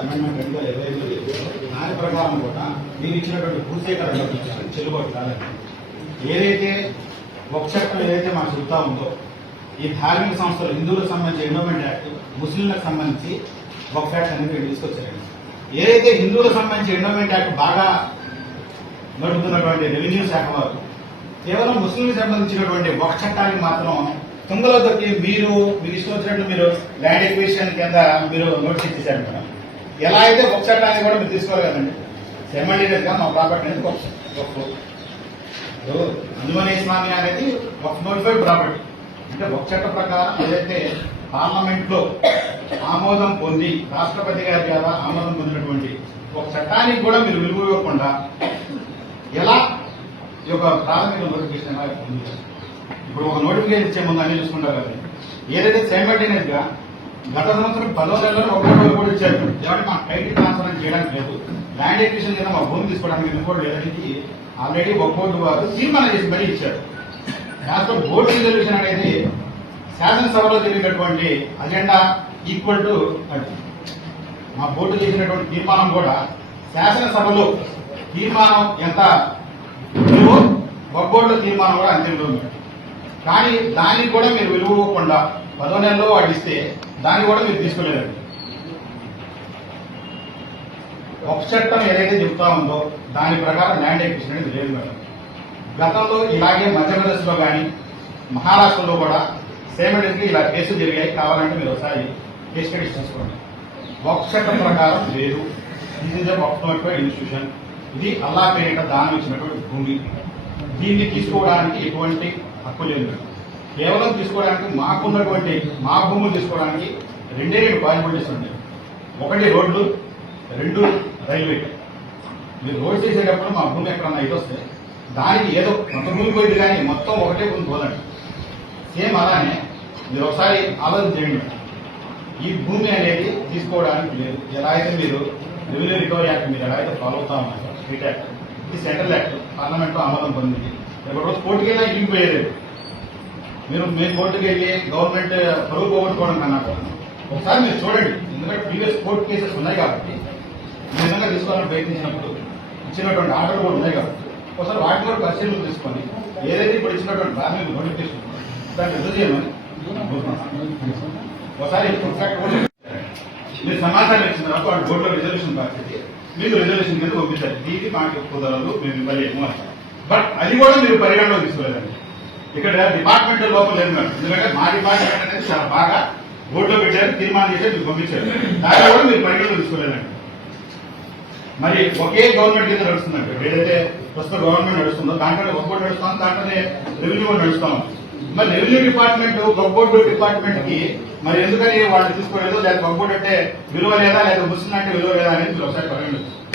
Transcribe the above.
Amendment 2025 దాని ప్రకారం కూడా మీరు ఇచ్చినటువంటి భూసేకరణ చెల్లుబాటు కాలేదు. ఏదైతే ఒక చట్టం ఏదైతే మాకు చెబుతా ఉందో ఈ ధార్మిక సంస్థలు హిందువులకు సంబంధించి ఎండోమెంట్ యాక్ట్, ముస్లింలకు సంబంధించి ఒక యాక్ట్ అనేది తీసుకొచ్చారండి. ఏదైతే హిందువులకు సంబంధించి ఎండోమెంట్ యాక్ట్ బాగా నడుపుతున్నటువంటి రెవెన్యూ శాఖ వారు కేవలం ముస్లింలకు సంబంధించినటువంటి ఒక చట్టానికి మాత్రం తుంగలో దొరికి మీరు ఇష్టం వచ్చినట్టు మీరు ల్యాండ్ ఎక్విజిషన్ కింద మీరు నోటీస్ ఇచ్చేసారు మేడం. ఎలా అయితే ఒక చట్టాన్ని కూడా మీరు తీసుకోవాలి కదండి. సెమండీనెస్ గా మా ప్రాపర్టీ అనేది అందువని ఇస్లామీ అనేది ఒక నోటిఫైడ్ ప్రాపర్టీ అంటే ఒక చట్ట ప్రకారం ఏదైతే పార్లమెంట్ లో ఆమోదం పొంది రాష్ట్రపతి గారి ద్వారా ఆమోదం పొందినటువంటి ఒక చట్టానికి కూడా మీరు విలువ ఇవ్వకుండా ఎలా ఈ యొక్క ప్రాథమిక నోటిఫికేషన్ ఉంది. ఇప్పుడు ఒక నోటిఫికేషన్ ఇచ్చే ముందు అన్ని చూసుకుంటారు కదా. ఏదైతే సైమల్టేనియస్ గా గత సంవత్సరం 10వ నెలలో 1 కోటి కూడా ఇచ్చారు. కాబట్టి మాకు టైటిల్ ట్రాన్స్ఫర్ చేయడానికి లేదు, ల్యాండ్ ఎక్విజిషన్ కింద మా భూమి తీసుకోవడానికి ఇంకోటి లేదని ఆల్రెడీ 1 కోటి వారు తీర్మానం చేసి మరీ ఇచ్చారు. దాంతో బోర్డు రిజల్యూషన్ అనేది శాసనసభలో జరిగినటువంటి అజెండా ఈక్వల్ టు మా బోర్డు చేసినటువంటి తీర్మానం కూడా శాసనసభలో తీర్మానం ఎంత విలువ ఒక బోర్డులో తీర్మానం కూడా అంతే విలువ. కానీ దానికి కూడా మీరు విలువ ఇవ్వకుండా 10వ నెలలో వాడు ఇస్తే దాన్ని కూడా మీరు తీసుకోలేదండి. ఒక చట్టం ఏదైతే చెప్తా ఉందో దాని ప్రకారం ల్యాండ్ ఎక్విజిషన్ అనేది లేదు మేడం. గతంలో ఇలాగే మధ్యప్రదేశ్లో కానీ మహారాష్ట్రలో కూడా సేమడెస్కి ఇలా కేసులు జరిగాయి. కావాలంటే మీరు ఒకసారి కేసు స్టడీస్ తీసుకోండి. ఒక చట్టం ప్రకారం లేదు. This is a institution. ఇది అల్లా పేరిట దానం ఇచ్చినటువంటి భూమి. దీన్ని తీసుకోవడానికి ఎటువంటి హక్కు లేదు. కేవలం తీసుకోవడానికి మాకున్నటువంటి మా భూములు తీసుకోవడానికి 2 పాసిబిలిటీస్ ఉంటాయి. 1 రోడ్లు, 2 రైల్వే. మీరు రోడ్ చేసేటప్పుడు మా భూమి ఎక్కడన్నా ఇది వస్తే దానికి ఏదో కొంత భూమి పోయింది కానీ మొత్తం ఒకటే భూమి పోదండి. సేమ్ అలానే మీరు ఒకసారి ఆలోచన చేయండి. ఈ భూమి అనేది తీసుకోవడానికి లేదు. ఎలా అయితే మీరు రెవెన్యూ రికవరీ యాక్ట్ మీరు ఎలా అయితే ఫాలో అవుతా ఉన్నారు, స్టేట్ యాక్ట్, ఇది సెంట్రల్ యాక్ట్, పార్లమెంట్ లో ఆమోదం పొందింది. రేపు రోజు కోర్టుకి వెళ్ళినా ఇరిగిపోయేది. మీరు కోర్టుకి వెళ్ళి గవర్నమెంట్ పరువు పోగొట్టుకోవడం కన్నా ఒకసారి మీరు చూడండి. ఎందుకంటే ప్రీవియస్ కోర్టు కేసెస్ ఉన్నాయి కాబట్టి ఈ విధంగా తీసుకోవాలని ప్రయత్నించినప్పుడు ఇచ్చినటువంటి ఆర్డర్ కూడా ఉన్నాయి కాబట్టి ఒకసారి వాటిని కూడా పరిశీలన తీసుకొని ఏదైతే ఇప్పుడు ఇచ్చినటువంటి ప్రాథమిక నోటిఫికేషన్ దాన్ని రద్దు చేయమని ఒకసారి మీరు సమాచారం ఇచ్చిన తర్వాత వాటి బోర్డులో రిజల్యూషన్ పరిస్థితి మీకు రిజల్యూషన్ కింద పంపించారు. దీనికి మాకు కుదరదు, మేము ఇవ్వలేము అని. బట్ అది కూడా మీరు పరిగణలో తీసుకోలేదండి. ఇక్కడ డిపార్ట్మెంట్ లోపల లేదు మేడం. ఎందుకంటే మా డిపార్ట్మెంట్ అనేది చాలా బాగా బోర్డులో పెట్టారు, తీర్మానం చేసి మీకు పంపించారు. దాన్ని కూడా మీరు పరిగణలో తీసుకోలేదండి. మరి ఒకే గవర్నమెంట్ కింద నడుస్తుందండి. ఏదైతే ప్రస్తుత గవర్నమెంట్ నడుస్తుందో దాంట్లోనే ఒక బోర్డు నడుస్తాం, దాంట్లోనే రెవెన్యూ కూడా నడుస్తాం. మరి రెవెన్యూ డిపార్ట్మెంట్ ఒక బోర్డు డిపార్ట్మెంట్ కి మరి ఎందుకని వాళ్ళు తీసుకోలేదు, లేదా ఒక బోర్డు అంటే విలువ లేదా, లేదా ముస్లిం అంటే విలువ లేదా అనేది మీరు ఒకసారి పరిగణిస్తారు.